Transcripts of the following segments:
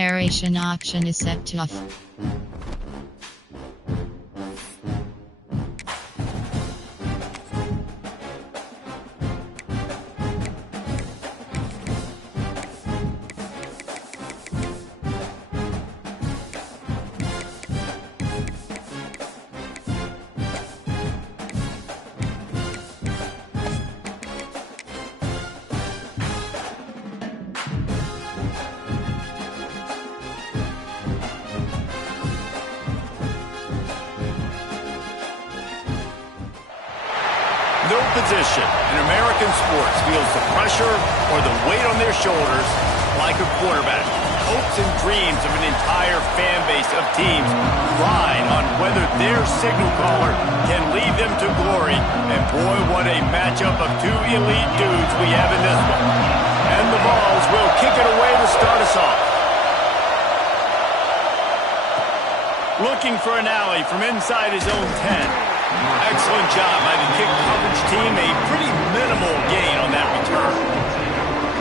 Narration option is set to off. No position in American sports feels the pressure or the weight on their shoulders like a quarterback. Hopes and dreams of an entire fan base of teams ride on whether their signal caller can lead them to glory. And boy, what a matchup of two elite dudes we have in this one. And the Vols will kick it away to start us off. Looking for an alley from inside his own 10. Excellent job by the kick coverage team. A pretty minimal gain on that return.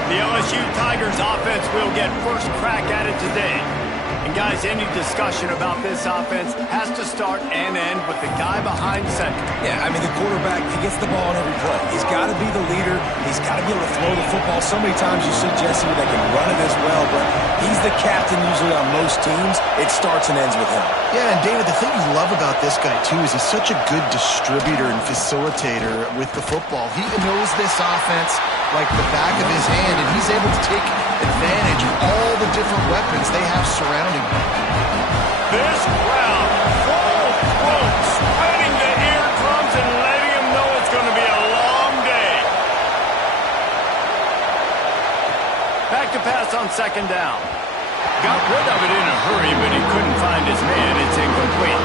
The LSU Tigers offense will get first crack at it today. And guys, any discussion about this offense has to start and end with the guy behind center. Yeah, I mean, the quarterback, he gets the ball in every play. He's got to be the leader. He's got to be able to throw the football. So many times you see Jesse where they can run it as well, but he's the captain usually on most teams. It starts and ends with him. Yeah, and David, the thing you love about this guy, too, is he's such a good distributor and facilitator with the football. He knows this offense like the back of his hand, and he's able to take advantage of all the different weapons they have surrounding him. This crowd, full throat, spreading the eardrums and letting him know it's going to be a long day. Back to pass on second down. Got rid of it in a hurry, but he couldn't find his man. It's incomplete.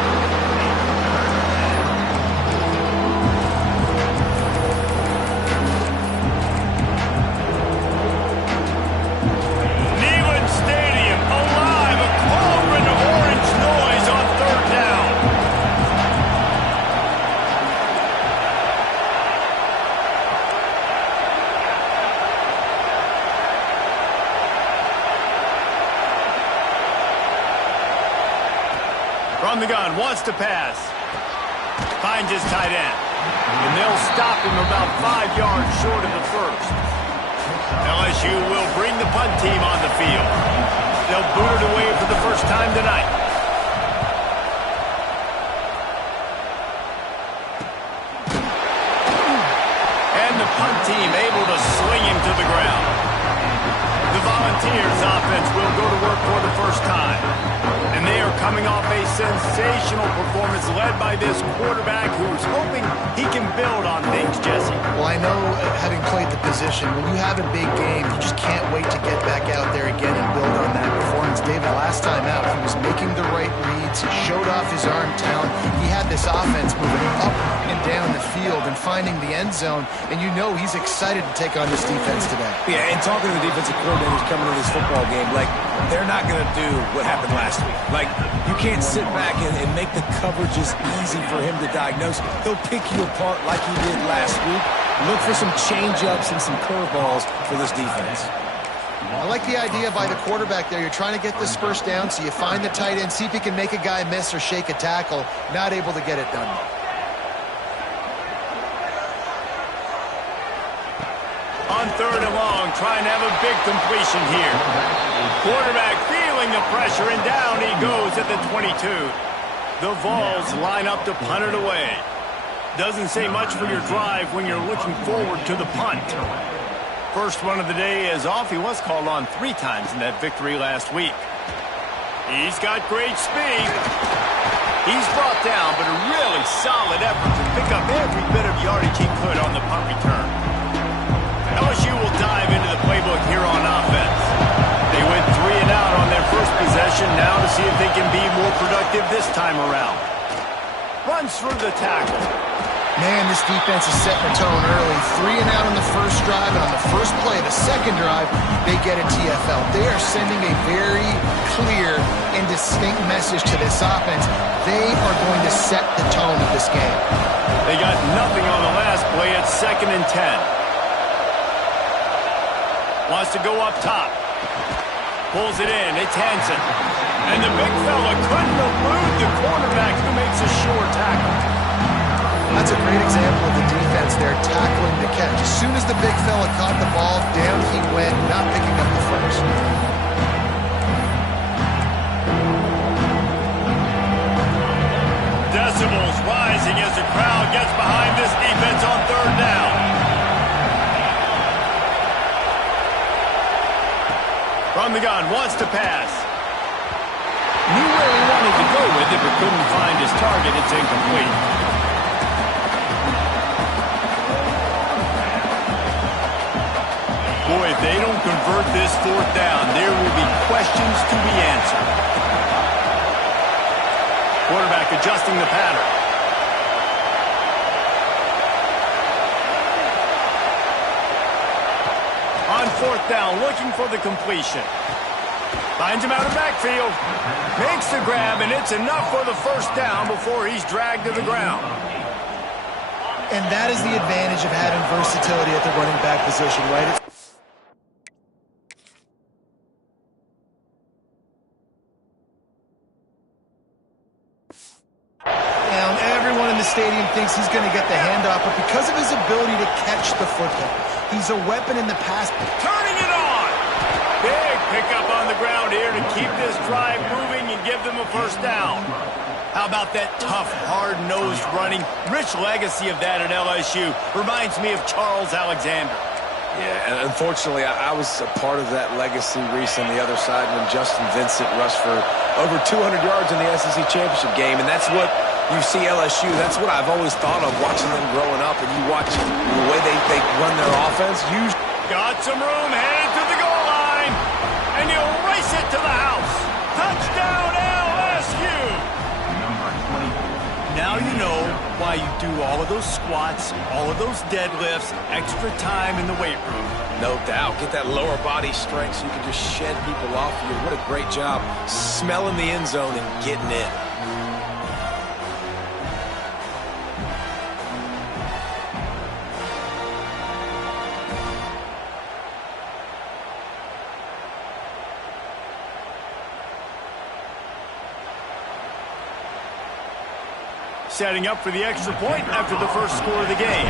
Neyland Stadium, alive, a cauldron of orange noise on third down. From the gun, wants to pass. Finds his tight end. And they'll stop him about 5 yards short of the first. LSU will bring the punt team on the field. They'll boot it away for the first time tonight. And the punt team able to sling him to the ground. The Volunteers offense will go to work for the first time. And they are coming off a sensational performance led by this quarterback who's hoping he can build on things, Jesse. Well, I know, having played the position, when you have a big game, you just can't wait to get back out there again and build on that performance. David, last time out, he was making the right reads. He showed off his arm talent. He had this offense moving up and down the field and finding the end zone. And you know he's excited to take on this defense today. Yeah, and talking to the defensive coordinators coming into this football game, like, they're not going to do what happened last week. Like, you can't sit back and make the coverages easy for him to diagnose. He'll pick you apart like he did last week. Look for some change-ups and some curveballs for this defense. I like the idea by the quarterback there. You're trying to get this first down, so you find the tight end, see if he can make a guy miss or shake a tackle. Not able to get it done. On third and long, trying to have a big completion here. Quarterback feeling the pressure, and down he goes at the 22. The Vols line up to punt it away. Doesn't say much for your drive when you're looking forward to the punt. First one of the day is off. He was called on 3 times in that victory last week. He's got great speed. He's brought down, but a really solid effort to pick up every bit of yardage he could on the punt return. LSU will dive into the playbook here on offense. They went 3 and out on their first possession, now to see if they can be more productive this time around. Runs through the tackle. Man, this defense is setting the tone early. 3 and out on the first drive, and on the first play of the second drive, they get a TFL. They are sending a very clear and distinct message to this offense. They are going to set the tone of this game. They got nothing on the last play at 2nd and 10. Wants to go up top. Pulls it in. It's Hansen. And the big fella couldn't elude the quarterback who makes a sure tackle. That's a great example of the defense there, tackling the catch. As soon as the big fella caught the ball, down he went, not picking up the first. Decibels rising as the crowd gets behind this defense on third down. From the gun, wants to pass. Knew where he wanted to go with it, but couldn't find his target. It's incomplete. Boy, if they don't convert this fourth down, there will be questions to be answered. Quarterback adjusting the pattern. On fourth down, looking for the completion. Finds him out of the backfield. Makes the grab, and it's enough for the first down before he's dragged to the ground. And that is the advantage of having versatility at the running back position, right? Everyone in the stadium thinks he's going to get the handoff, but because of his ability to catch the football, he's a weapon in the pass. Turning it on! Big pickup on the ground here to keep this drive moving and give them a first down. How about that tough, hard-nosed running? Rich legacy of that at LSU. Reminds me of Charles Alexander. Yeah, and unfortunately, I was a part of that legacy, Reese, on the other side when Justin Vincent rushed for over 200 yards in the SEC championship game, and that's what you see LSU. That's what I've always thought of watching them growing up, and you watch the way they run their offense. Got some room, headed to the goal line, and he'll race it to the house. Touchdown, LSU! Now you know why you do all of those squats, all of those deadlifts, extra time in the weight room. No doubt. Get that lower body strength so you can just shed people off of you. What a great job smelling the end zone and getting in. Setting up for the extra point after the first score of the game.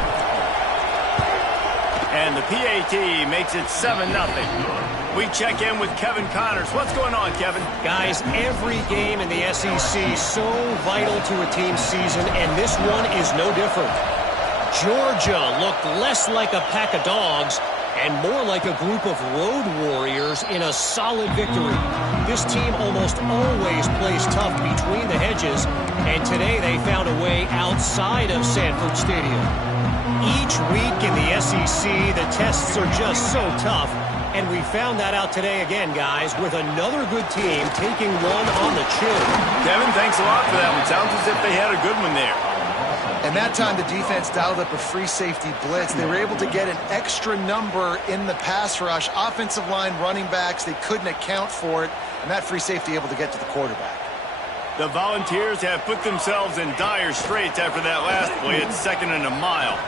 And the PAT makes it 7-0. We check in with Kevin Connors. What's going on, Kevin? Guys, every game in the SEC is so vital to a team's season, and this one is no different. Georgia looked less like a pack of dogs and more like a group of road warriors in a solid victory. This team almost always plays tough between the hedges, and today they found a way outside of Sanford Stadium. Each week in the SEC, the tests are just so tough, and we found that out today again, guys, with another good team taking one on the chin. Kevin, thanks a lot for that one. Sounds as if they had a good one there. And that time the defense dialed up a free safety blitz. They were able to get an extra number in the pass rush. Offensive line, running backs, they couldn't account for it. And that free safety able to get to the quarterback. The Volunteers have put themselves in dire straits after that last play. It's 2nd and a mile.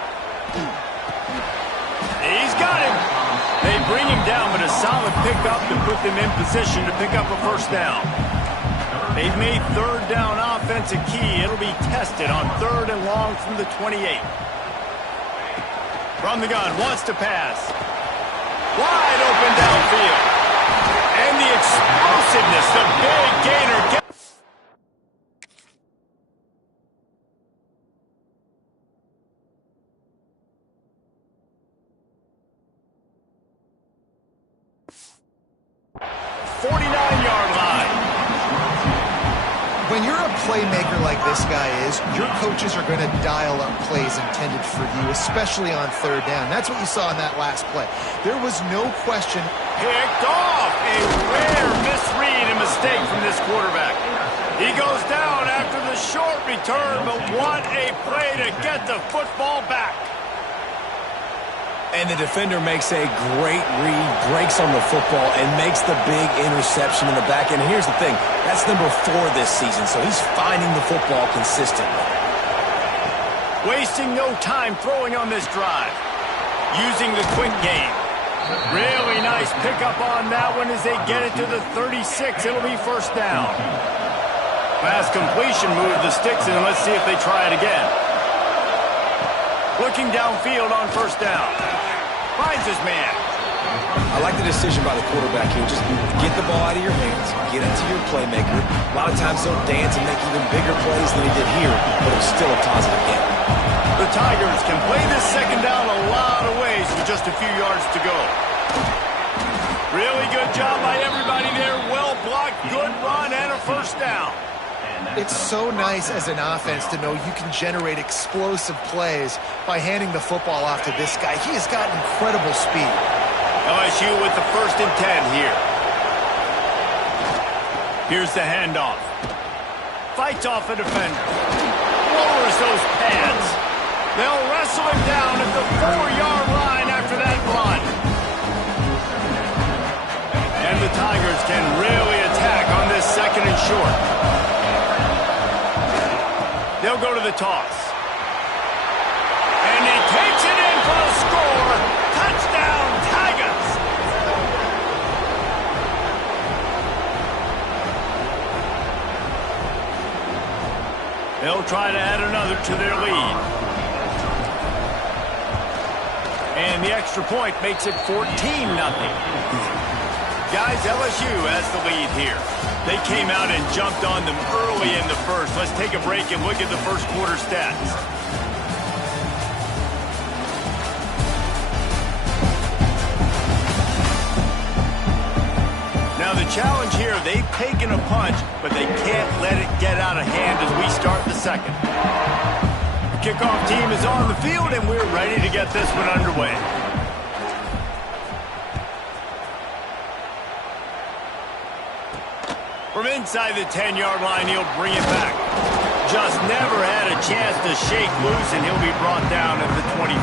He's got him. They bring him down, but a solid pickup to put them in position to pick up a first down. They've made third down offense a key. It'll be tested on 3rd and long from the 28. From the gun, wants to pass. Wide open downfield. And the explosiveness, the big gainer. When you're a playmaker like this guy is, your coaches are going to dial up plays intended for you, especially on 3rd down. That's what you saw in that last play. There was no question. Picked off. A rare misread and mistake from this quarterback. He goes down after the short return, but what a play to get the football back. And the defender makes a great read, breaks on the football, and makes the big interception in the back end. And here's the thing, that's number 4 this season, so he's finding the football consistently. Wasting no time throwing on this drive. Using the quick game. Really nice pickup on that one as they get it to the 36. It'll be first down. Fast completion, move the sticks, and let's see if they try it again. Looking downfield on first down. Finds his man. I like the decision by the quarterback here. Just get the ball out of your hands, get it to your playmaker. A lot of times he'll dance and make even bigger plays than he did here, but it's still a positive hit. The Tigers can play this second down a lot of ways with just a few yards to go. Really good job by everybody there. Well blocked, good run, and a first down. It's so nice as an offense to know you can generate explosive plays by handing the football off to this guy. He has got incredible speed. LSU with the 1st and 10 here. Here's the handoff. Fights off a defender. Lowers those pads. They'll wrestle him down at the 4-yard line after that run. And the Tigers can really attack on this 2nd and short. They'll go to the toss. And he takes it in for the score. Touchdown, Tigers! They'll try to add another to their lead. And the extra point makes it 14-0. Guys, LSU has the lead here. They came out and jumped on them early in the first. Let's take a break and look at the first quarter stats. Now the challenge here, they've taken a punch, but they can't let it get out of hand as we start the second. The kickoff team is on the field, and we're ready to get this one underway. From inside the 10-yard line, he'll bring it back. Just never had a chance to shake loose, and he'll be brought down at the 24.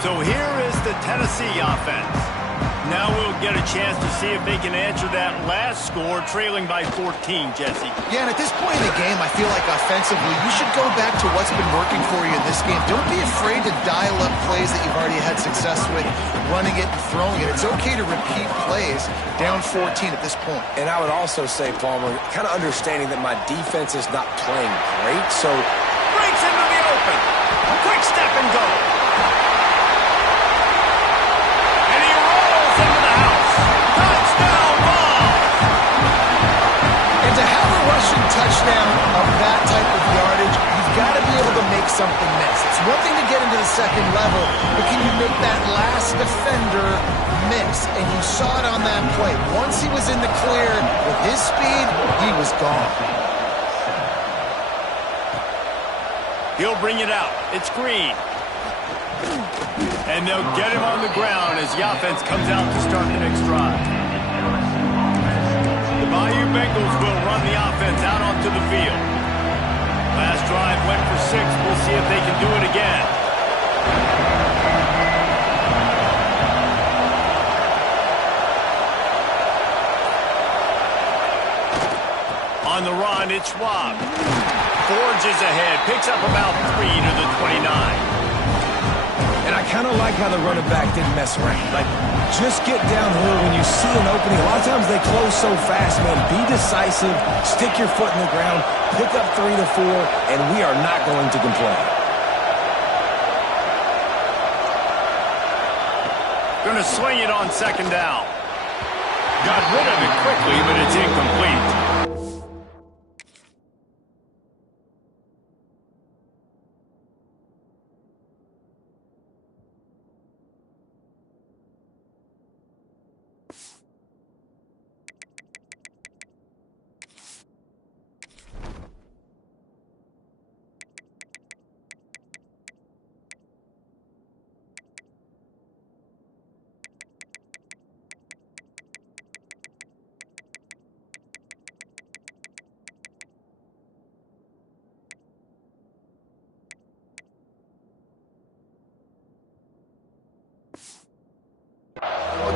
So here is the Tennessee offense. Now we'll get a chance to see if they can answer that last score, trailing by 14, Jesse. Yeah, and at this point in the game, I feel like offensively, you should go back to what's been working for you in this game. Don't be afraid to dial up plays that you've already had success with, running it and throwing it. It's okay to repeat plays down 14 at this point. And I would also say, Palmer, kind of understanding that my defense is not playing great, so... Breaks into the open. A quick step and go. Touchdown of that type of yardage, you've got to be able to make something miss. It's one thing to get into the second level, but can you make that last defender miss? And you saw it on that play. Once he was in the clear with his speed, he was gone. He'll bring it out. It's Green. And they'll get him on the ground as the offense comes out to start the next drive. The Bayou Bengals will run the offense out onto the field. Last drive went for 6. We'll see if they can do it again. On the run, it's Schwab. Forges ahead, picks up about 3 to the 29. And I kind of like how the running back didn't mess around. Like, just get downhill when you see an opening. A lot of times they close so fast, man. Be decisive, stick your foot in the ground, pick up 3 to 4, and we are not going to complain. Going to swing it on 2nd down. Got rid of it quickly, but it's incomplete.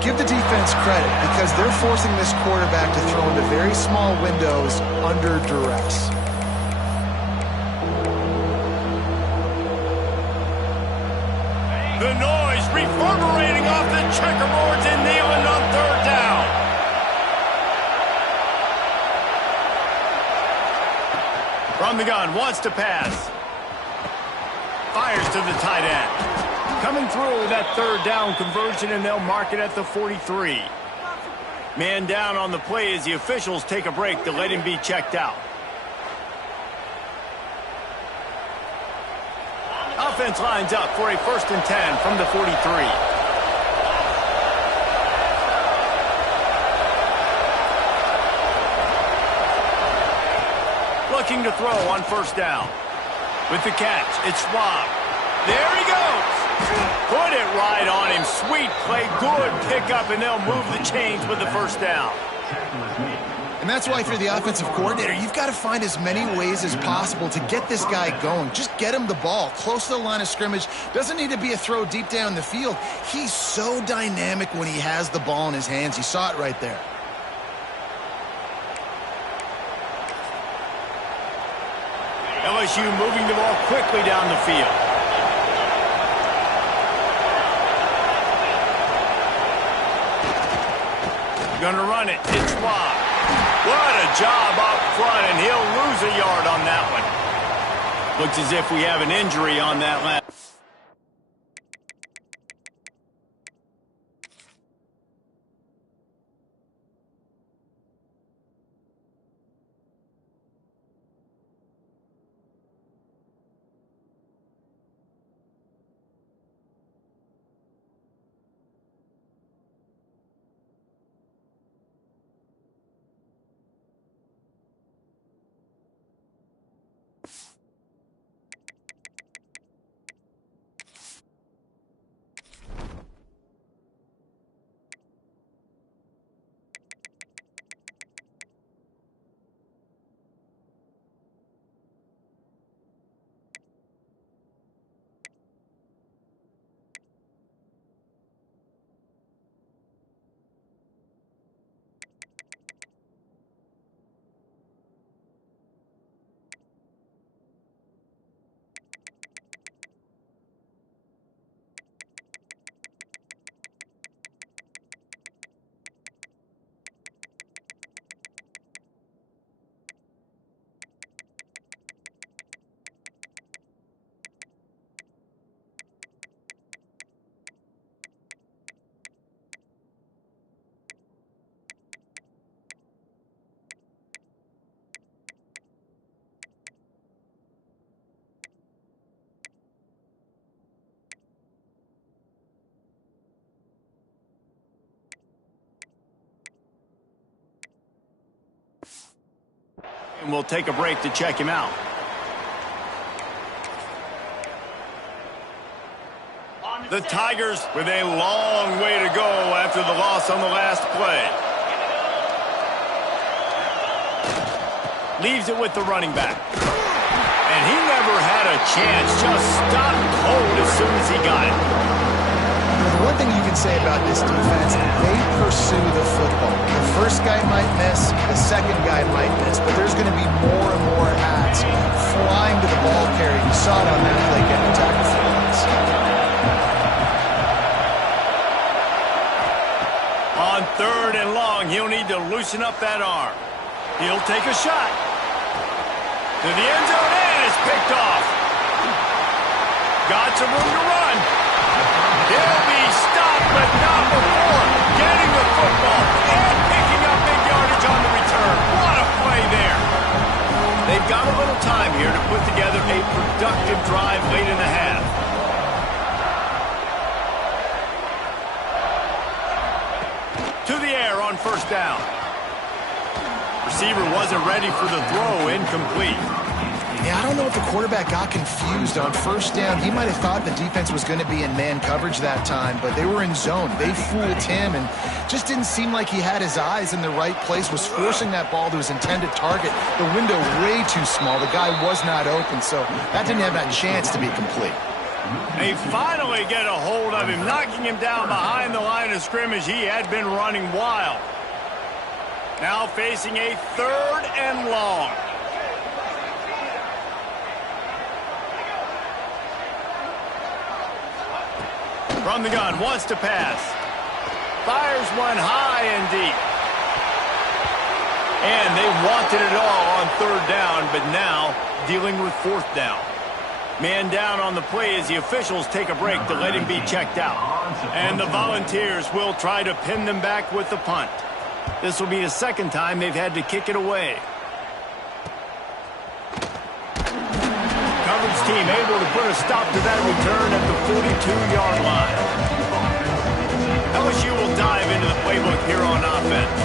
Give the defense credit because they're forcing this quarterback to throw into very small windows under duress. The noise reverberating off the checkerboards and kneeling on third down. From the gun, wants to pass. Fires to the tight end. Coming through that third down conversion, and they'll mark it at the 43. Man down on the play as the officials take a break to let him be checked out. Offense lines up for a 1st and 10 from the 43. Looking to throw on 1st down. With the catch, it's Schwab. There he goes. Put it right on him. Sweet play, good pickup, and they'll move the chains with the 1st down. And that's why if you're the offensive coordinator, you've got to find as many ways as possible to get this guy going. Just get him the ball close to the line of scrimmage. Doesn't need to be a throw deep down the field. He's so dynamic when he has the ball in his hands. You saw it right there. LSU moving the ball quickly down the field. Gonna run it. It's Schwab. What a job up front, and he'll lose a yard on that one. Looks as if we have an injury on that last. And we'll take a break to check him out. The Tigers with a long way to go after the loss on the last play. Leaves it with the running back. And he never had a chance. Just stopped cold as soon as he got it. The one thing you can say about this defense, they pursue the football. The first guy might miss, the second guy might miss, but there's going to be more and more hats flying to the ball carrier. You saw it on that play getting tackled for once. On 3rd and long, he'll need to loosen up that arm. He'll take a shot. To the end zone, and it's picked off. Got some room to run. He'll be stopped, but not before getting the football and picking up big yardage on the return. What a play there. They've got a little time here to put together a productive drive late in the half. To the air on 1st down. Receiver wasn't ready for the throw, incomplete. Yeah, I don't know if the quarterback got confused on 1st down. He might have thought the defense was going to be in man coverage that time, but they were in zone. They fooled him and just didn't seem like he had his eyes in the right place, was forcing that ball to his intended target. The window way too small. The guy was not open, so that didn't have that chance to be complete. They finally get a hold of him, knocking him down behind the line of scrimmage. He had been running wild. Now facing a 3rd and long. From the gun, wants to pass. Fires one high and deep. And they wanted it all on third down, but now dealing with fourth down. Man down on the play as the officials take a break to let him be checked out. And the Volunteers will try to pin them back with the punt. This will be the second time they've had to kick it away. Coverage team able to put a stop to that return at the 42-yard line. LSU will dive into the playbook here on offense.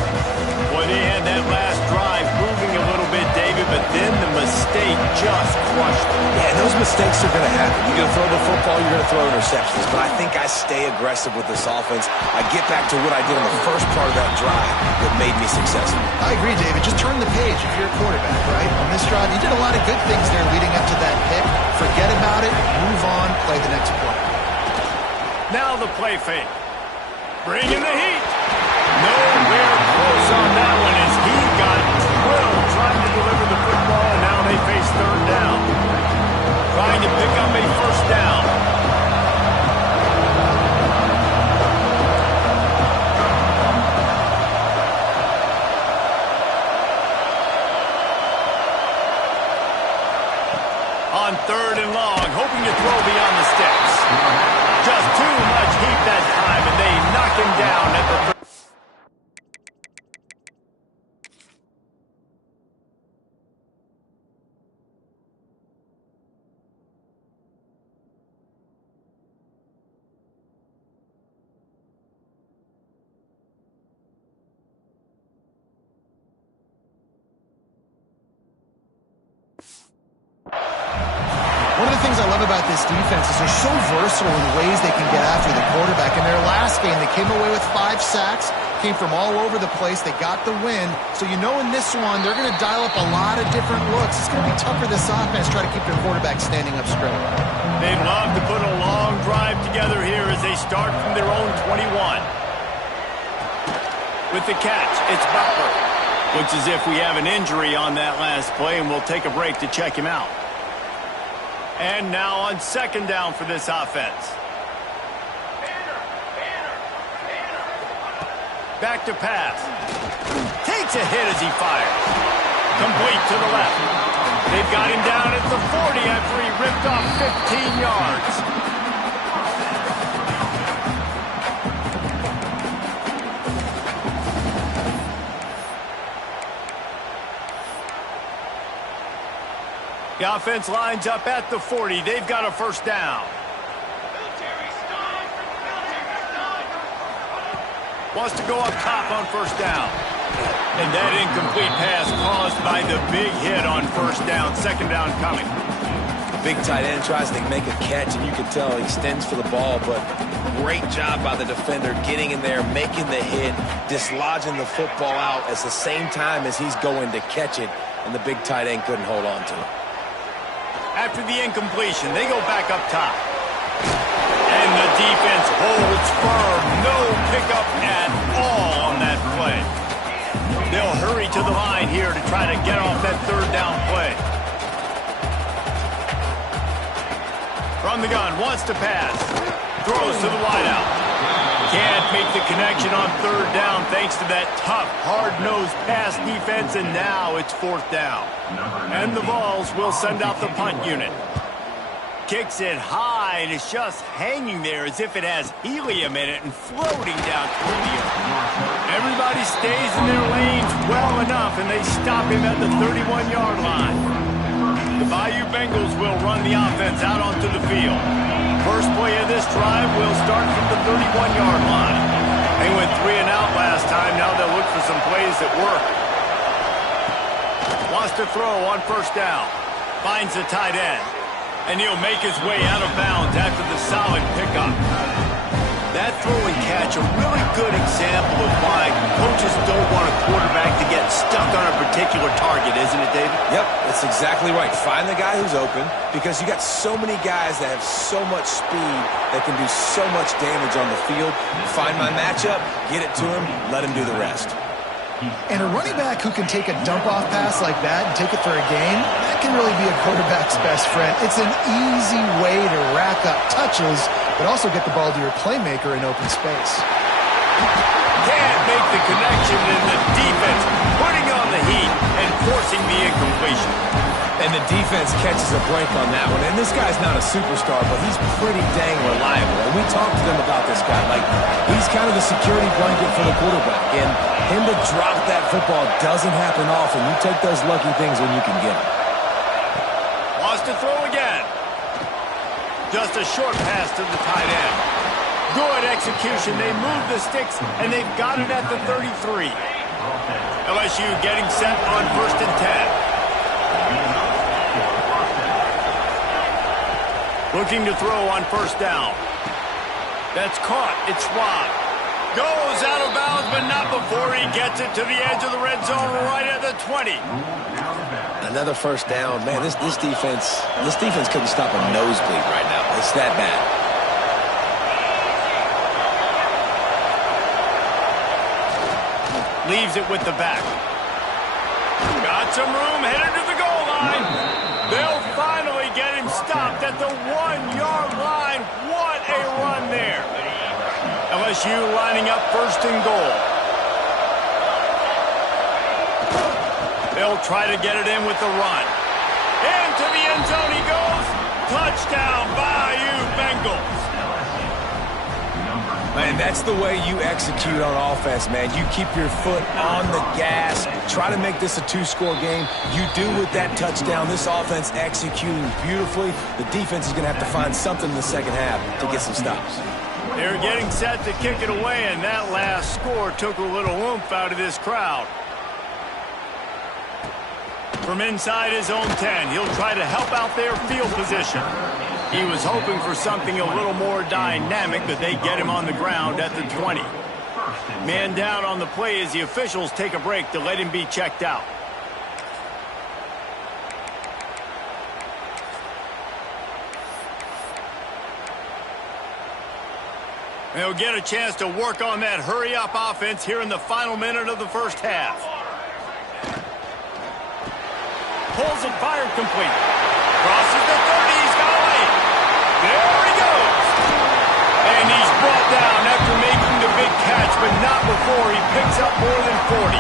Boy, they had that last drive moving a little bit, David, but then the mistake just crushed them. Yeah, and those mistakes are going to happen. You're going to throw the football, you're going to throw interceptions. But I think I stay aggressive with this offense. I get back to what I did in the first part of that drive that made me successful. I agree, David. Just turn the page if you're a quarterback, right? On this drive, you did a lot of good things there leading up to that pick. Forget about it, move on, play the next play. Now the play fake. Bring in the heat. Nowhere close on that one as he got drilled trying to deliver the football, and now they face third down. Trying to pick up a first down. On third and long, hoping to throw beyond the sticks. Just too much heat that time, and they knock him down at the One of the things I love about this defense is they're so versatile in ways they can get after the quarterback. In their last game, they came away with 5 sacks, came from all over the place. They got the win. So you know in this one, they're going to dial up a lot of different looks. It's going to be tough for this offense to try to keep their quarterback standing up straight. They'd love to put a long drive together here as they start from their own 21. With the catch, it's Butler. Looks as if we have an injury on that last play, and we'll take a break to check him out. And now on second down for this offense. Back to pass. Takes a hit as he fires. Complete to the left. They've got him down at the 40 after he ripped off 15 yards. The offense lines up at the 40. They've got a first down. Wants to go up top on first down. And that incomplete pass caused by the big hit on first down. Second down coming. Big tight end tries to make a catch, and you can tell he extends for the ball, but great job by the defender getting in there, making the hit, dislodging the football out at the same time as he's going to catch it, and the big tight end couldn't hold on to it. After the incompletion, they go back up top. And the defense holds firm. No pickup at all on that play. They'll hurry to the line here to try to get off that third down play. From the gun, wants to pass. Throws to the wideout. Can't make the connection on third down thanks to that tough, hard-nosed pass defense, and now it's fourth down. And the Vols will send out the punt unit. Kicks it high, and it's just hanging there as if it has helium in it and floating down through the air. Everybody stays in their lanes well enough, and they stop him at the 31-yard line. The Bayou Bengals will run the offense out onto the field. First play of this drive will start from the 31-yard line. They went 3 and out last time. Now they'll look for some plays that work. Wants to throw on first down. Finds the tight end. And he'll make his way out of bounds after the solid pickup. That throw and catch, a really good example of why coaches don't want a quarterback to get stuck on a particular target, isn't it, David? Yep, that's exactly right. Find the guy who's open, because you got so many guys that have so much speed that can do so much damage on the field. Find my matchup, get it to him, let him do the rest. And a running back who can take a dump-off pass like that and take it for a gain, that can really be a quarterback's best friend. It's an easy way to rack up touches but also get the ball to your playmaker in open space. Can't make the connection, and the defense putting on the heat and forcing the incompletion. And the defense catches a break on that one. And this guy's not a superstar, but he's pretty dang reliable. And we talked to them about this guy. Like, he's kind of the security blanket for the quarterback. And him to drop that football doesn't happen often. You take those lucky things when you can get them. Wants to throw again. Just a short pass to the tight end. Good execution. They move the sticks, and they've got it at the 33. LSU getting set on 1st and 10. Looking to throw on 1st down. That's caught. It's Schwab. Goes out of bounds, but not before he gets it to the edge of the red zone right at the 20. Another 1st down. Man, this defense couldn't stop a nosebleed right now. It's that bad. Leaves it with the back. Got some room, headed to the goal line. They'll finally get him stopped at the 1-yard line. What a run there. LSU lining up 1st and goal. They'll try to get it in with the run. Into the end zone he goes. Touchdown, Bayou Bengals. Man, that's the way you execute on offense, man. You keep your foot on the gas. Try to make this a 2-score game. You do with that touchdown. This offense executing beautifully. The defense is going to have to find something in the second half to get some stops. They're getting set to kick it away, and that last score took a little oomph out of this crowd. From inside his own 10, he'll try to help out their field position. He was hoping for something a little more dynamic, but they get him on the ground at the 20. Man down on the play as the officials take a break to let him be checked out. They'll get a chance to work on that hurry-up offense here in the final minute of the 1st half. Pulls it, fired complete. Crosses the 30, he's got a lane. There he goes. And he's brought down after making the big catch, but not before he picks up more than 40.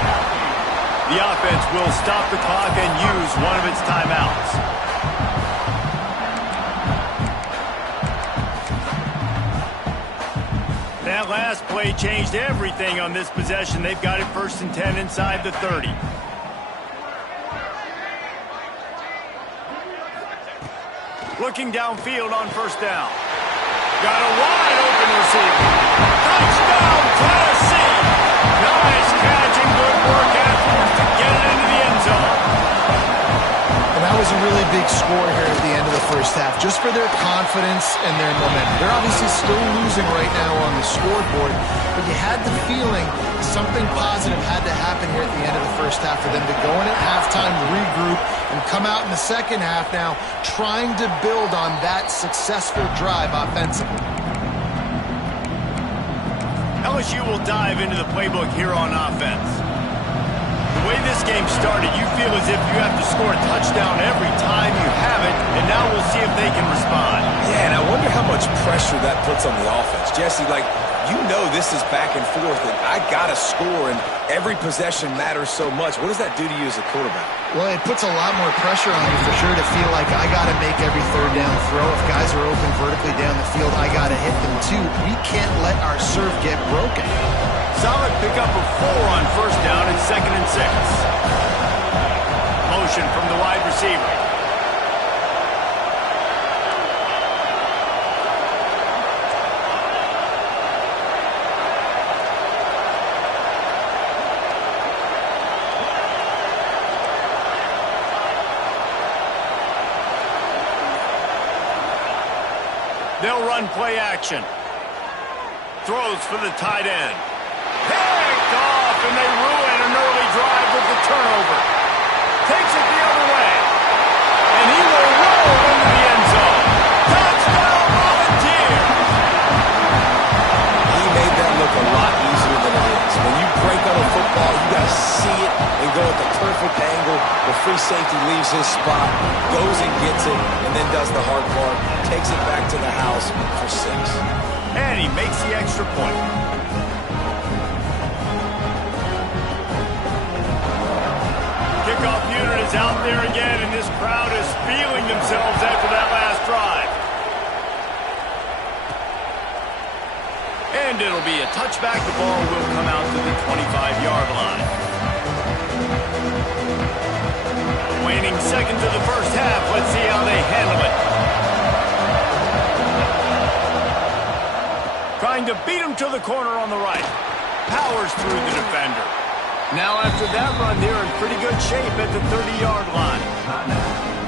The offense will stop the clock and use one of its timeouts. That last play changed everything on this possession. They've got it 1st and 10 inside the 30. Looking downfield on 1st down. Got a wide open receiver. Touchdown, Tennessee! Nice catch and good work afterwards to get it into the end zone. And that was a really big score here at the end of the 1st half, just for their confidence and their momentum. They're obviously still losing right now on the scoreboard, but you had the feeling something positive had to happen here at the end of the 1st half for them to go in at halftime, regroup, and come out in the 2nd half now trying to build on that successful drive offensively. LSU will dive into the playbook here on offense. The way this game started, you feel as if you have to score a touchdown every time you have it, and now we'll see if they can respond. Yeah, and I wonder how much pressure that puts on the offense. Jesse, like, you know this is back and forth, and I got to score, and every possession matters so much. What does that do to you as a quarterback? Well, it puts a lot more pressure on you for sure to feel like I got to make every 3rd down throw. If guys are open vertically down the field, I got to hit them too. We can't let our serve get broken. Solid pickup of 4 on 1st down and 2nd and 6. Motion from the wide receiver. They'll run play action. Throws for the tight end. Picked off, and they ruin an early drive with the turnover. Takes it the other way. And he will roll into the end zone. Touchdown, Volunteers! He made that look a lot easier than it is. When you break on a football, you got to see it and go at the perfect angle. The free safety leaves his spot, goes and gets it, and then does the hard part, takes it back to the house for 6. And he makes the extra point. Kickoff unit is out there again, and this crowd is feeling themselves after that last drive. And it'll be a touchback. The ball will come out to the 25-yard line. Waning seconds of the first half. Let's see how they handle it. Trying to beat him to the corner on the right. Powers through the defender. Now after that run, they're in pretty good shape at the 30-yard line.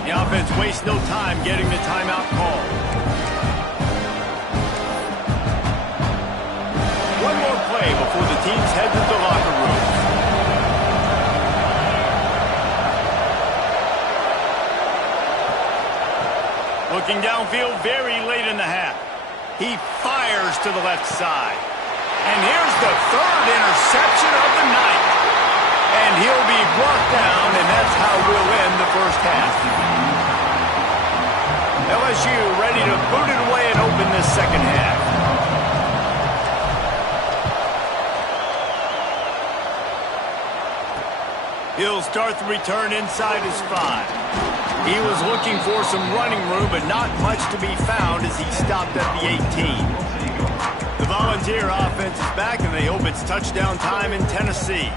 The offense wastes no time getting the timeout call. One more play before the teams head to the locker room. Looking downfield very late in the half. He fires to the left side. And here's the third interception of the night. And he'll be brought down, and that's how we'll end the first half. LSU ready to boot it away and open this second half. He'll start the return inside his 5. He was looking for some running room, but not much to be found as he stopped at the 18. The Volunteer offense is back, and they hope it's touchdown time in Tennessee.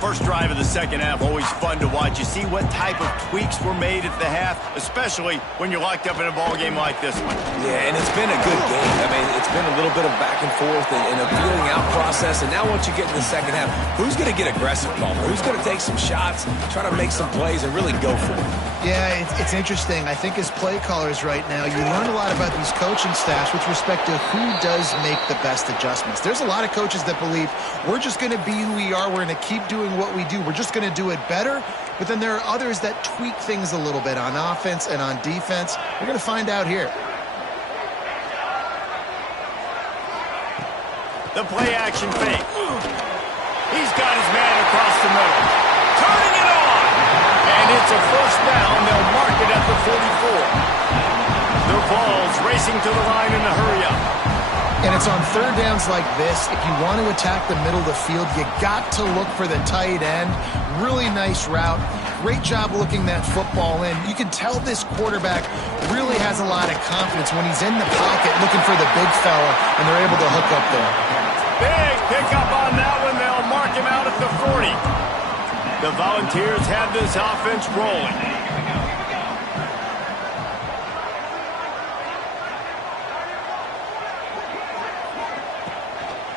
First drive of the second half, always fun to watch. You see what type of tweaks were made at the half, especially when you're locked up in a ball game like this one. Yeah, and it's been a good game. I mean, it's been a little bit of back and forth and a feeling out process. And now once you get in the second half, who's going to get aggressive, Palmer? Who's going to take some shots, try to make some plays, and really go for it? Yeah, it's interesting. I think as play callers right now, you learn a lot about these coaching staffs with respect to who does make the best adjustments. There's a lot of coaches that believe we're just going to be who we are. We're going to keep doing what we do. We're just going to do it better. But then there are others that tweak things a little bit on offense and on defense. We're going to find out here. The play action fake. He's got his man across the middle. Turning it on. And it's a first down. They'll mark it at the 44. The Vols racing to the line in a hurry up. And it's on third downs like this. If you want to attack the middle of the field, you got to look for the tight end. Really nice route. Great job looking that football in. You can tell this quarterback really has a lot of confidence when he's in the pocket looking for the big fella, and they're able to hook up there. Big pickup on that one. They'll mark him out at the 40. The Volunteers have this offense rolling.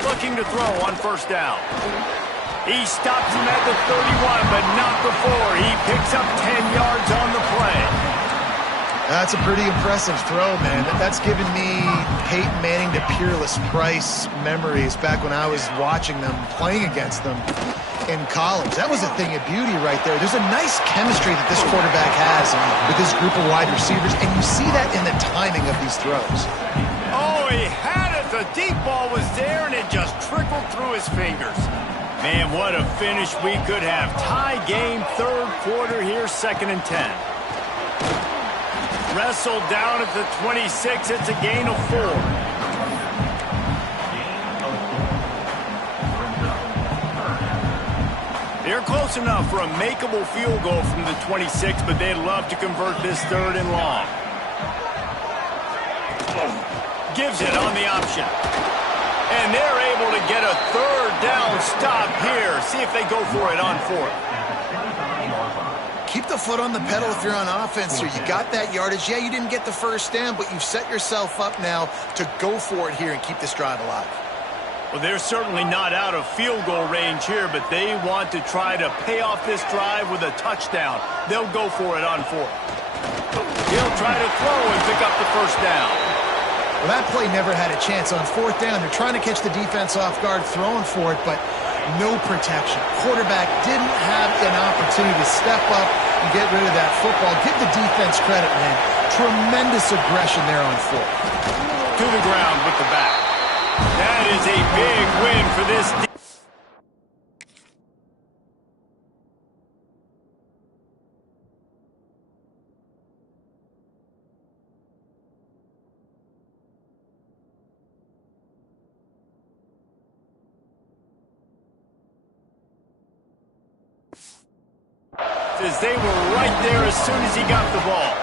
Looking to throw on first down. He stops him at the 31, but not before. He picks up 10 yards on the play. That's a pretty impressive throw, man. That's given me Peyton Manning to Peerless Price memories back when I was watching them, playing against them in college. That was a thing of beauty right there. There's a nice chemistry that this quarterback has with this group of wide receivers, and you see that in the timing of these throws. Oh, he had it. The deep ball was there, and it just trickled through his fingers. Man, what a finish we could have. Tie game, third quarter here, 2nd and 10. Wrestled down at the 26. It's a gain of 4. They're close enough for a makeable field goal from the 26, but they'd love to convert this 3rd and long. Gives it on the option. And they're able to get a 3rd down stop here. See if they go for it on 4th. Keep the foot on the pedal if you're on offense here. You got that yardage. Yeah, you didn't get the first down, but you've set yourself up now to go for it here and keep this drive alive. Well, they're certainly not out of field goal range here, but they want to try to pay off this drive with a touchdown. They'll go for it on 4th. He'll try to throw and pick up the first down. Well, that play never had a chance. On 4th down, they're trying to catch the defense off guard, throwing for it, but no protection. Quarterback didn't have an opportunity to step up and get rid of that football. Give the defense credit, man. Tremendous aggression there on 4th. To the ground with the back. That is a big win for this defense. as they were right there as soon as he got the ball.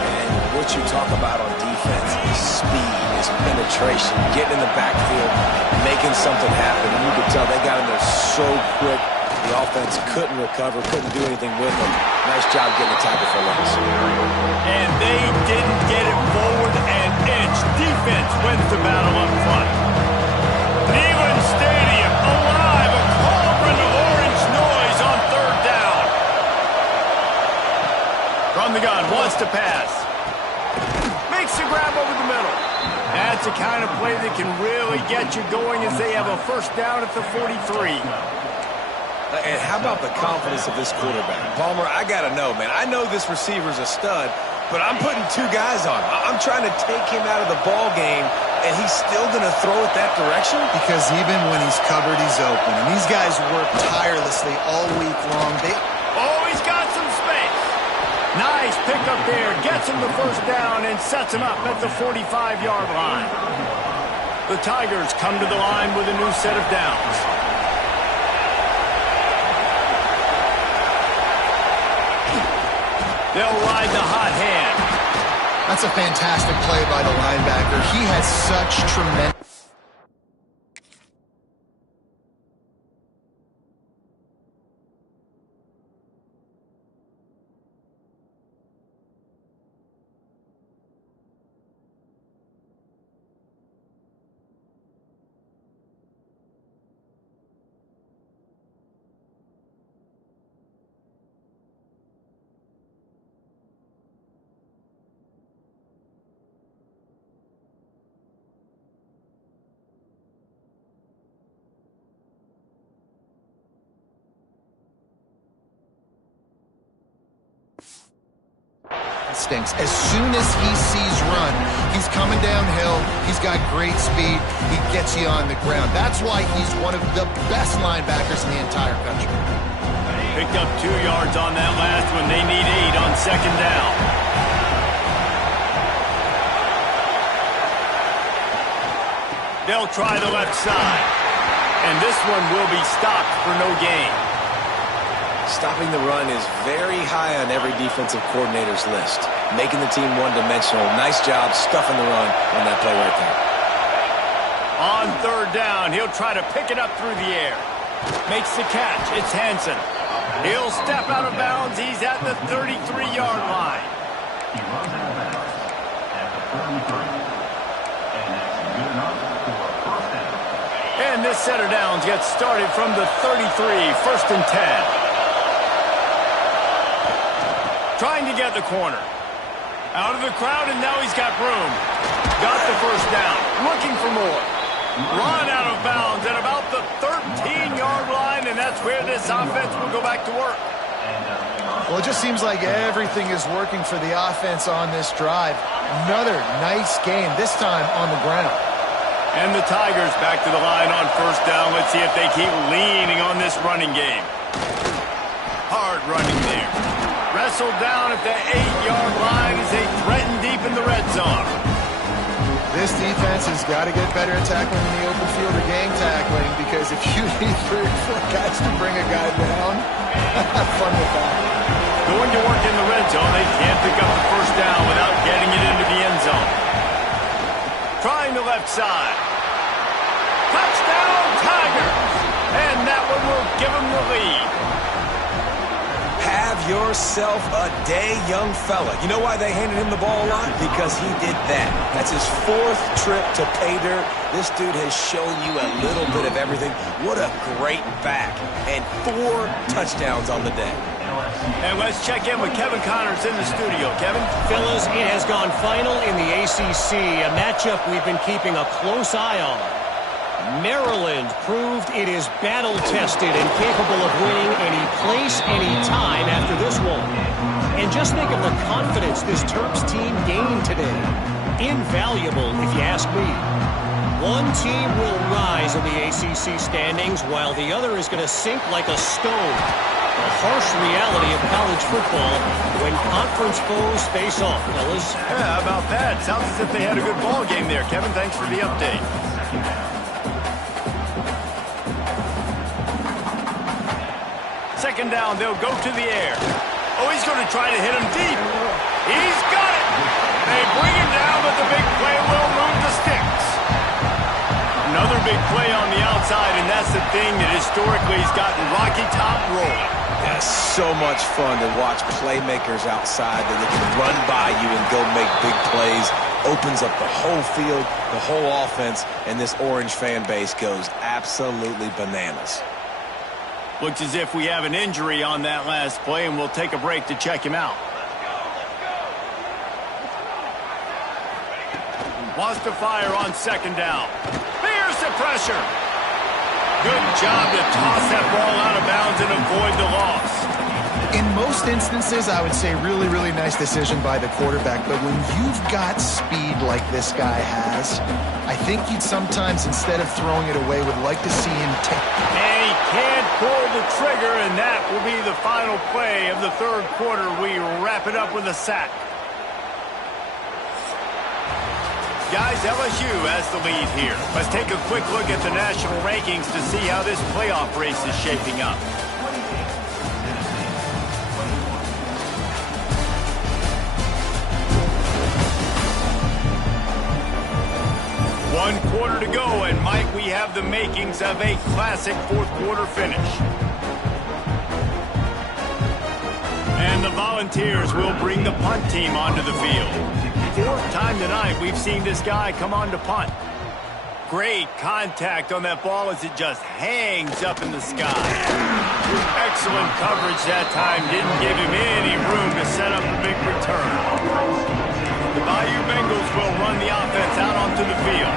And what you talk about on defense is speed, is penetration, getting in the backfield, making something happen. And you could tell they got in there so quick. The offense couldn't recover, couldn't do anything with them. Nice job getting the tackle for loss. And they didn't get it forward an inch. Defense wins the battle up front. Neyland Stadium alive, a cauldron of orange noise on third down. From the gun, wants to pass. Makes the grab over the middle. That's the kind of play that can really get you going as they have a first down at the 43. And how about the confidence of this quarterback? Palmer, I got to know, man. I know this receiver's a stud, but I'm putting two guys on him. I'm trying to take him out of the ball game, and he's still going to throw it that direction? Because even when he's covered, he's open. And these guys work tirelessly all week long. He's got some space. Nice pickup there. Gets him the first down and sets him up at the 45-yard line. The Tigers come to the line with a new set of downs. They'll ride the hot hand. That's a fantastic play by the linebacker. He has such tremendous... Stinks. As soon as he sees run, he's coming downhill. He's got great speed. He gets you on the ground. That's why he's one of the best linebackers in the entire country. Picked up 2 yards on that last one. They need 8 on second down. They'll try the left side. And this one will be stopped for no gain. Stopping the run is very high on every defensive coordinator's list. Making the team one-dimensional. Nice job stuffing the run on that play right there. On third down, he'll try to pick it up through the air. Makes the catch. It's Hansen. He'll step out of bounds. He's at the 33-yard line. He runs out of bounds at the 33. And that's good enough for a first down. And this set of downs gets started from the 33, first and 10. Trying to get the corner. Out of the crowd, and now he's got room. Got the first down. Looking for more. Run out of bounds at about the 13-yard line, and that's where this offense will go back to work. Well, it just seems like everything is working for the offense on this drive. Another nice game, this time on the ground. And the Tigers back to the line on first down. Let's see if they keep leaning on this running game. Hard running there. Wrestled down at the 8-yard line as they threaten deep in the red zone. This defense has got to get better at tackling in the open field or gang tackling, because if you need 3 or 4 guys to bring a guy down, have fun with that. Going to work in the red zone, they can't pick up the first down without getting it into the end zone. Trying the left side. Touchdown, Tigers! And that one will give them the lead. Have yourself a day, young fella. You know why they handed him the ball a lot? Because he did that. That's his 4th trip to pay dirt. This dude has shown you a little bit of everything. What a great back. And 4 touchdowns on the day. And let's check in with Kevin Connors in the studio. Kevin? Fellas, it has gone final in the ACC, a matchup we've been keeping a close eye on. Maryland proved it is battle-tested and capable of winning any place, any time after this one. And just think of the confidence this Terps team gained today. Invaluable, if you ask me. One team will rise in the ACC standings, while the other is going to sink like a stone. The harsh reality of college football when conference foes face off, fellas. Yeah, how about that? Sounds as if they had a good ball game there. Kevin, thanks for the update. Second down, they'll go to the air. Oh, he's going to try to hit him deep. He's got it. They bring him down, but the big play will move the sticks. Another big play on the outside, and that's the thing that historically has gotten Rocky Top rolling. That's so much fun to watch playmakers outside that they can run by you and go make big plays. Opens up the whole field, the whole offense, and this Orange fan base goes absolutely bananas. Looks as if we have an injury on that last play, and we'll take a break to check him out. Wants to fire on second down. Here's the pressure. Good job to toss that ball out of bounds and avoid the loss. In most instances, I would say really, really nice decision by the quarterback. But when you've got speed like this guy has, I think you'd sometimes, instead of throwing it away, would like to see him take. And he can't pull the trigger, and that will be the final play of the third quarter. We wrap it up with a sack. Guys, LSU has the lead here. Let's take a quick look at the national rankings to see how this playoff race is shaping up. One quarter to go, and Mike, we have the makings of a classic fourth quarter finish. And the Volunteers will bring the punt team onto the field. Fourth time tonight we've seen this guy come on to punt. Great contact on that ball as it just hangs up in the sky. Excellent coverage that time. Didn't give him any room to set up a big return. The Bayou Bengals will run the offense out onto the field.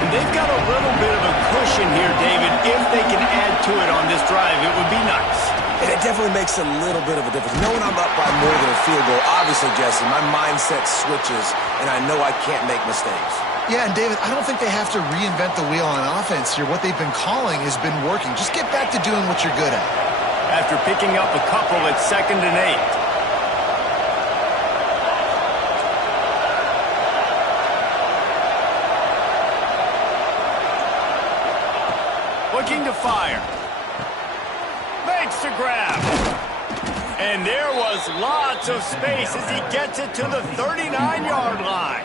And they've got a little bit of a cushion here, David. If they can add to it on this drive, it would be nice. And it definitely makes a little bit of a difference. Knowing I'm up by more than a field goal, obviously, Jesse, my mindset switches, and I know I can't make mistakes. Yeah, and David, I don't think they have to reinvent the wheel on offense here. What they've been calling has been working. Just get back to doing what you're good at. After picking up a couple at 2nd and 8. Looking to fire. Makes the grab. And there was lots of space as he gets it to the 39-yard line.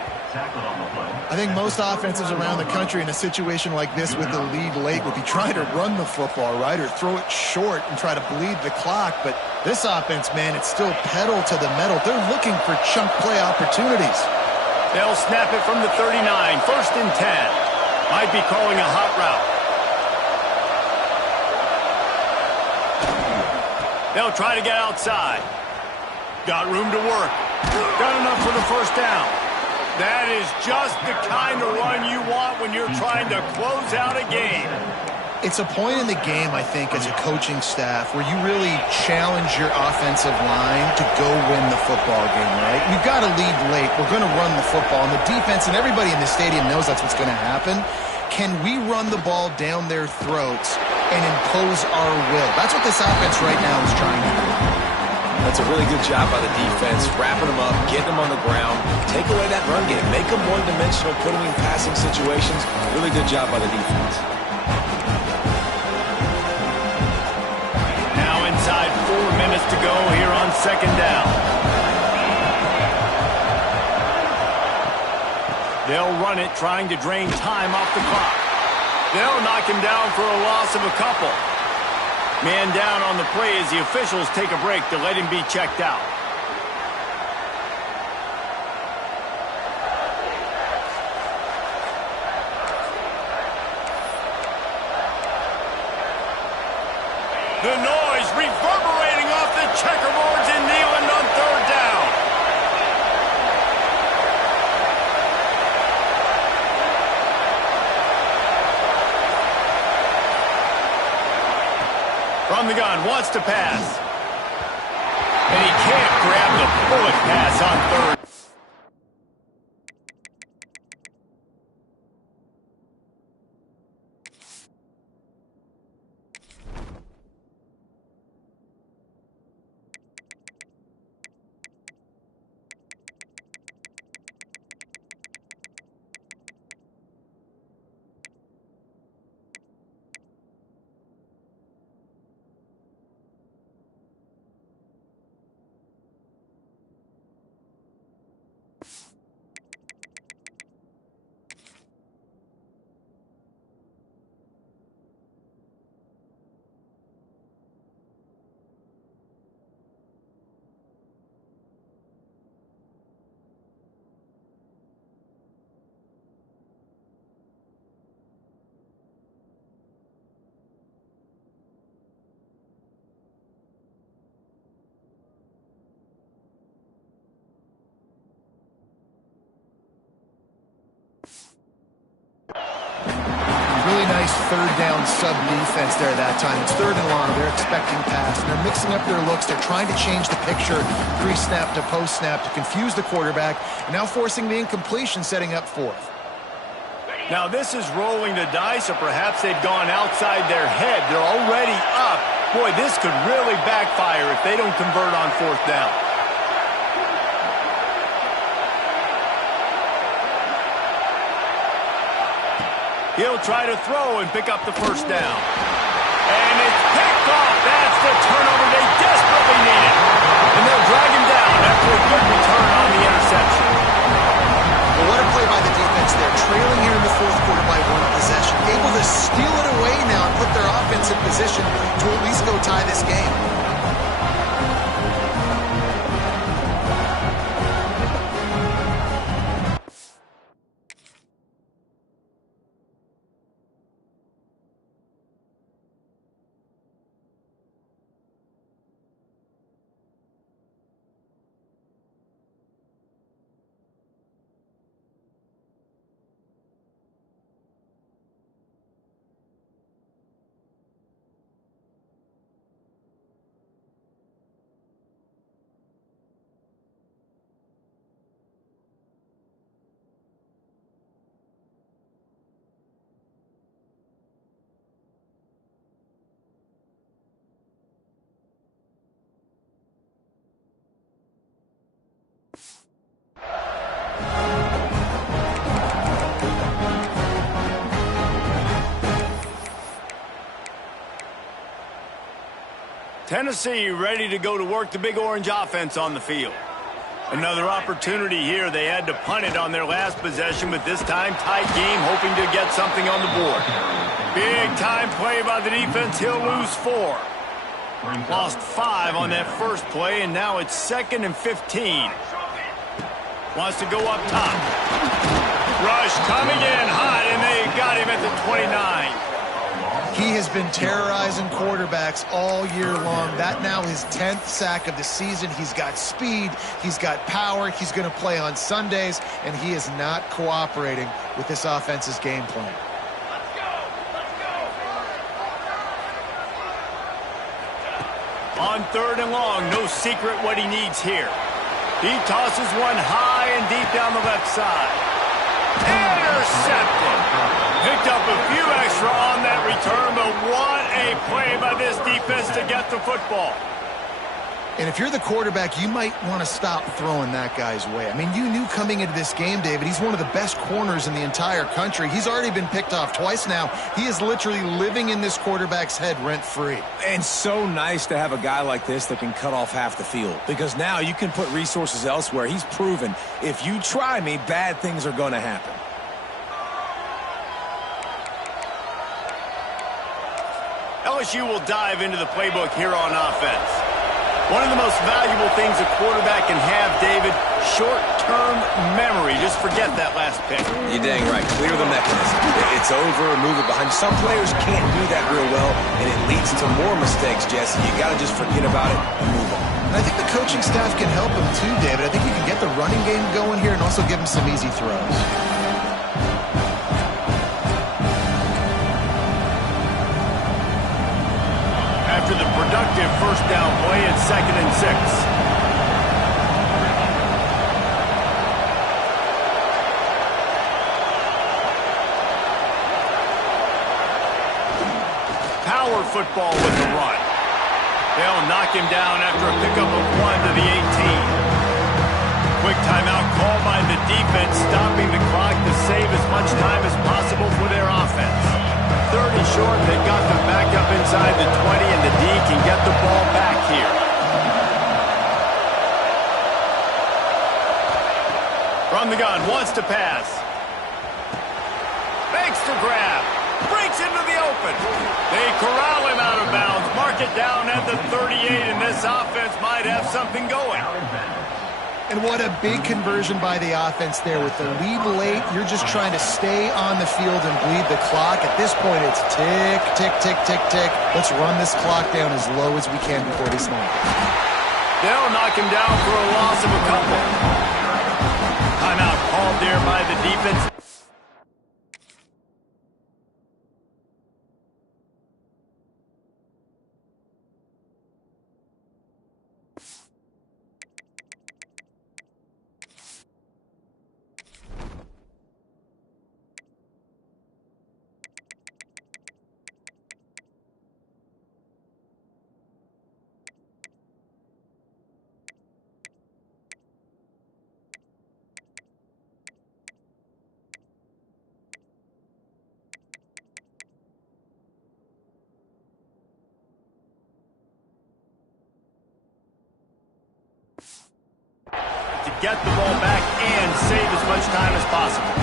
I think most offenses around the country in a situation like this with the lead late would be trying to run the football, right, or throw it short and try to bleed the clock. But this offense, man, it's still pedal to the metal. They're looking for chunk play opportunities. They'll snap it from the 39, 1st and 10. Might be calling a hot route. They'll try to get outside. Got room to work. Got enough for the first down. That is just the kind of run you want when you're trying to close out a game. It's a point in the game, I think, as a coaching staff where you really challenge your offensive line to go win the football game, right? We've got to lead late. We're going to run the football. And the defense and everybody in the stadium knows that's what's going to happen. Can we run the ball down their throats and impose our will? That's what this offense right now is trying to do. That's a really good job by the defense, wrapping them up, getting them on the ground, take away that run game, make them one-dimensional, put them in passing situations. Really good job by the defense. Now inside 4 minutes to go here on 2nd down. They'll run it, trying to drain time off the clock. They'll knock him down for a loss of a couple. Man down on the play as the officials take a break to let him be checked out. The noise reverberating off the checkerboards in Neyland on 3rd down. From the gun, wants to pass. And he can't grab the bullet pass on 3rd. third down sub defense there that time. It's third and long. They're expecting pass. And they're mixing up their looks. They're trying to change the picture pre-snap to post-snap to confuse the quarterback, and now forcing the incompletion, setting up fourth. Now this is rolling the dice, or perhaps they've gone outside their head. They're already up. Boy, this could really backfire if they don't convert on fourth down. He'll try to throw and pick up the first down. And it's picked off. That's the turnover they desperately needed. And they'll drag him down after a good return on the interception. Well, what a play by the defense there. Trailing here in the fourth quarter by one possession. Able to steal it away now and put their offense in position to at least go tie this game. Tennessee ready to go to work the Big Orange offense on the field. Another opportunity here. They had to punt it on their last possession, but this time tight game, hoping to get something on the board. Big time play by the defense. He'll lose 4. Lost 5 on that first play, and now it's 2nd and 15. Wants to go up top. Rush coming in hot, and they got him at the 29. He has been terrorizing quarterbacks all year long. That now his 10th sack of the season. He's got speed. He's got power. He's going to play on Sundays, and he is not cooperating with this offense's game plan. On 3rd and long, no secret what he needs here. He tosses one high and deep down the left side. Intercepted. Picked up a few extra on that return, but what a play by this defense to get the football. And if you're the quarterback, you might want to stop throwing that guy's way. I mean, you knew coming into this game, David, he's one of the best corners in the entire country. He's already been picked off twice now. He is literally living in this quarterback's head rent-free. And so nice to have a guy like this that can cut off half the field, because now you can put resources elsewhere. He's proven if you try me, bad things are going to happen. LSU will dive into the playbook here on offense. One of the most valuable things a quarterback can have, David, short-term memory. Just forget that last pick. You're dang right. Clear the mechanism. It's over, move it behind. Some players can't do that real well, and it leads to more mistakes, Jesse. You got to just forget about it and move on. And I think the coaching staff can help him too, David. I think you can get the running game going here and also give him some easy throws. After the productive first down play, it's 2nd and 6. Power football with the run. They'll knock him down after a pickup of 1 to the 18. Quick timeout call by the defense, stopping the clock to save as much time as possible for their offense. 30 short, they got them back up inside the 20, and the D can get the ball back here. From the gun, wants to pass. Makes the grab. Breaks into the open. They corral him out of bounds. Mark it down at the 38, and this offense might have something going. And what a big conversion by the offense there. With the lead late, you're just trying to stay on the field and bleed the clock. At this point, it's tick, tick, tick, tick, tick. Let's run this clock down as low as we can before they snap. They'll knock him down for a loss of a couple. Timeout called there by the defense. get the ball back and save as much time as possible.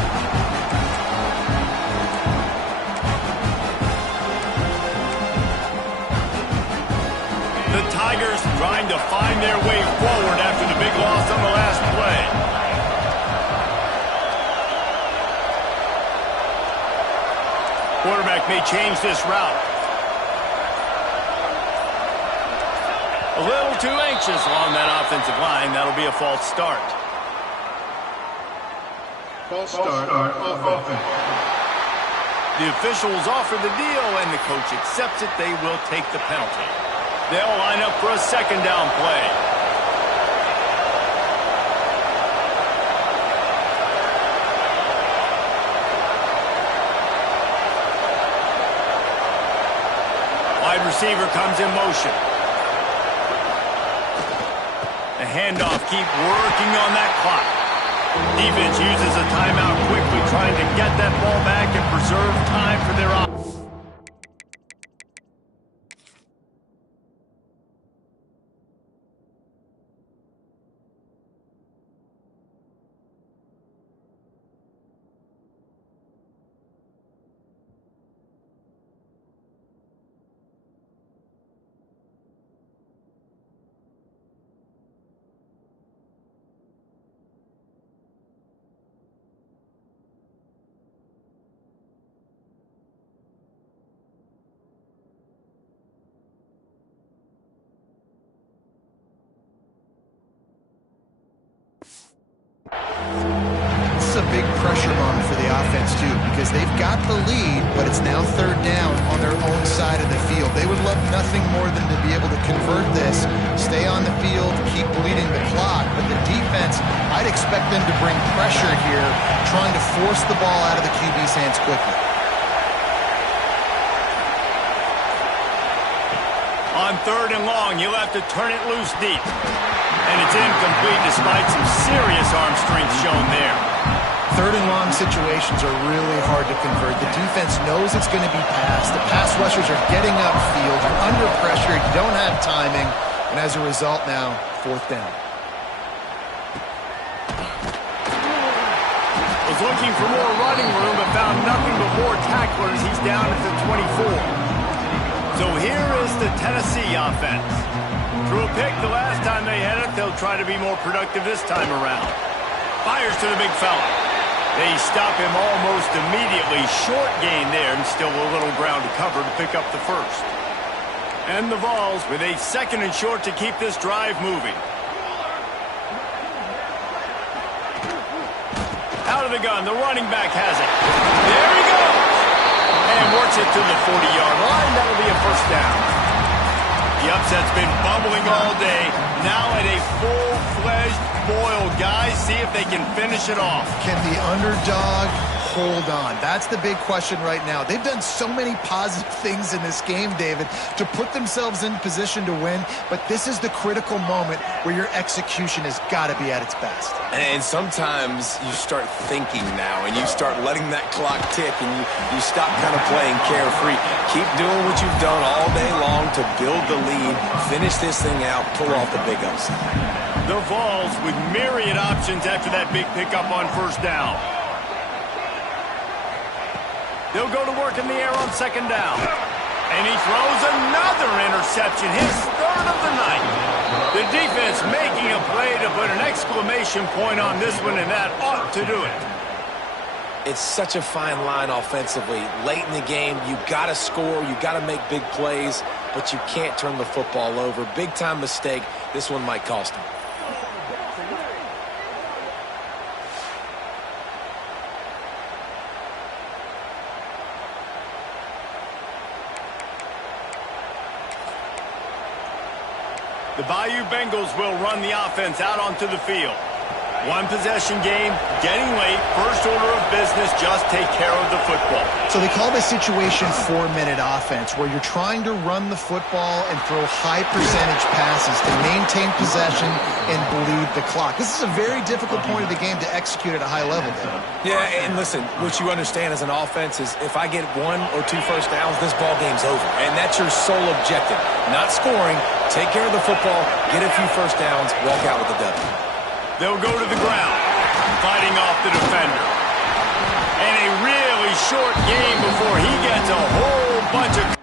The Tigers trying to find their way forward after the big loss on the last play. Quarterback may change this route. A little too anxious along that offensive line. That'll be a false start. False start on offense. The officials offer the deal, and the coach accepts it. They will take the penalty. They'll line up for a second down play. Wide receiver comes in motion. The handoff, keep working on that clock. Defense uses a timeout quickly, trying to get that ball back and preserve time for their offense. This is a big pressure moment for the offense, too, because they've got the lead, but it's now third down on their own side of the field. They would love nothing more than to be able to convert this, stay on the field, keep bleeding the clock. But the defense, I'd expect them to bring pressure here, trying to force the ball out of the QB's hands quickly. On third and long, you'll have to turn it loose deep. And it's incomplete despite some serious arm strength shown there. Third and long situations are really hard to convert. The defense knows it's going to be passed. The pass rushers are getting upfield. You're under pressure. You don't have timing. And as a result now, fourth down. Was looking for more running room, but found nothing but more tacklers. He's down at the 24. So here is the Tennessee offense. Threw a pick the last time they had it. They'll try to be more productive this time around. Fires to the big fella. They stop him almost immediately. Short gain there, and still a little ground to cover to pick up the first. And the Vols with a second and short to keep this drive moving. Out of the gun, the running back has it. There he goes! And works it to the 40-yard line. That'll be a first down. The upset's been bubbling all day. Now at a full-fledged boil. Guys, see if they can finish it off. Can the underdog hold on? That's the big question right now. They've done so many positive things in this game, David, to put themselves in position to win, but this is the critical moment where your execution has got to be at its best. And sometimes you start thinking now, and you start letting that clock tick, and you stop kind of playing carefree. Keep doing what you've done all day long to build the lead, finish this thing out, pull off the big upset. The Vols with myriad options after that big pickup on first down. They'll go to work in the air on second down. And he throws another interception, his third of the night. The defense making a play to put an exclamation point on this one, and that ought to do it. It's such a fine line offensively. Late in the game, you got to score, you got to make big plays, but you can't turn the football over. Big-time mistake. This one might cost him. The Bayou Bengals will run the offense out onto the field. One possession game, getting late, first order of business, just take care of the football. So they call this situation 4-minute offense, where you're trying to run the football and throw high percentage passes to maintain possession and bleed the clock. This is a very difficult point of the game to execute at a high level, David. Yeah, and listen, what you understand as an offense is if I get 1 or 2 first downs, this ball game's over. And that's your sole objective. Not scoring, take care of the football, get a few first downs, walk out with the W. They'll go to the ground, fighting off the defender. And a really short game before he gets a whole bunch of...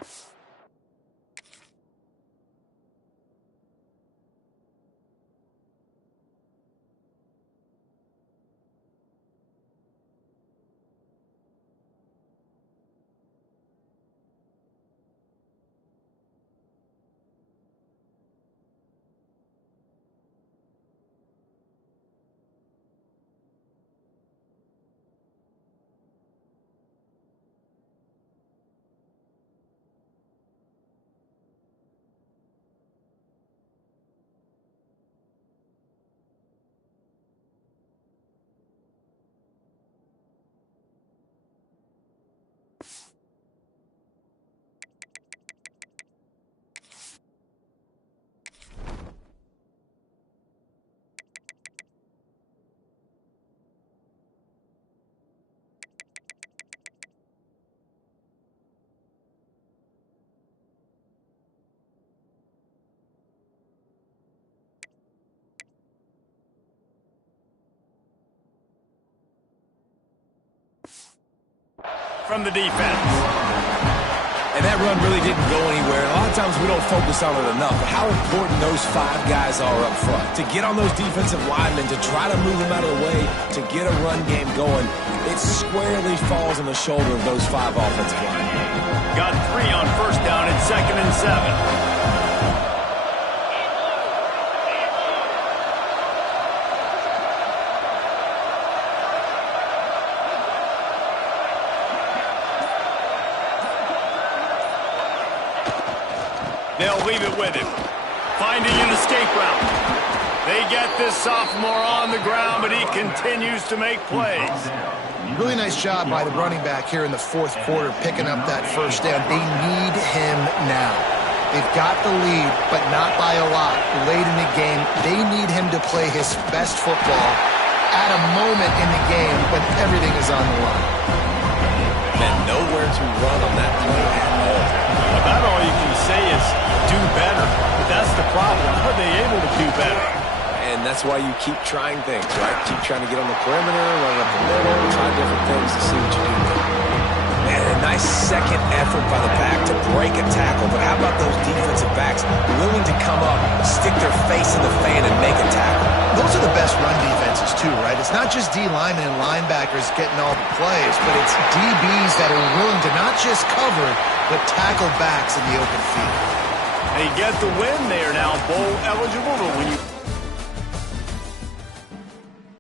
From the defense. And that run really didn't go anywhere. A lot of times we don't focus on it enough. But how important those 5 guys are up front. To get on those defensive linemen, to try to move them out of the way, to get a run game going, it squarely falls on the shoulder of those 5 offensive linemen. Got 3 on first down and 2nd and 7. They'll leave it with him. Finding an escape route. They get this sophomore on the ground, but he continues to make plays. Really nice job by the running back here in the 4th quarter, picking up that first down. They need him now. They've got the lead, but not by a lot. Late in the game, they need him to play his best football at a moment in the game when everything is on the line. And nowhere to run on that play at all. About all you can say is do better. But that's the problem. Are they able to do better? And that's why you keep trying things, right? Keep trying to get on the perimeter, run up the middle, try different things to see what you can do. And a nice second effort by the back to break a tackle. But how about those defensive backs willing to come up, stick their face in the fan, and make a tackle? Those are the best run defenses, too, right? It's not just D linemen and linebackers getting all the plays, but it's DBs that are willing to not just cover, but tackle backs in the open field. They get the win. They are now bowl eligible, but when you...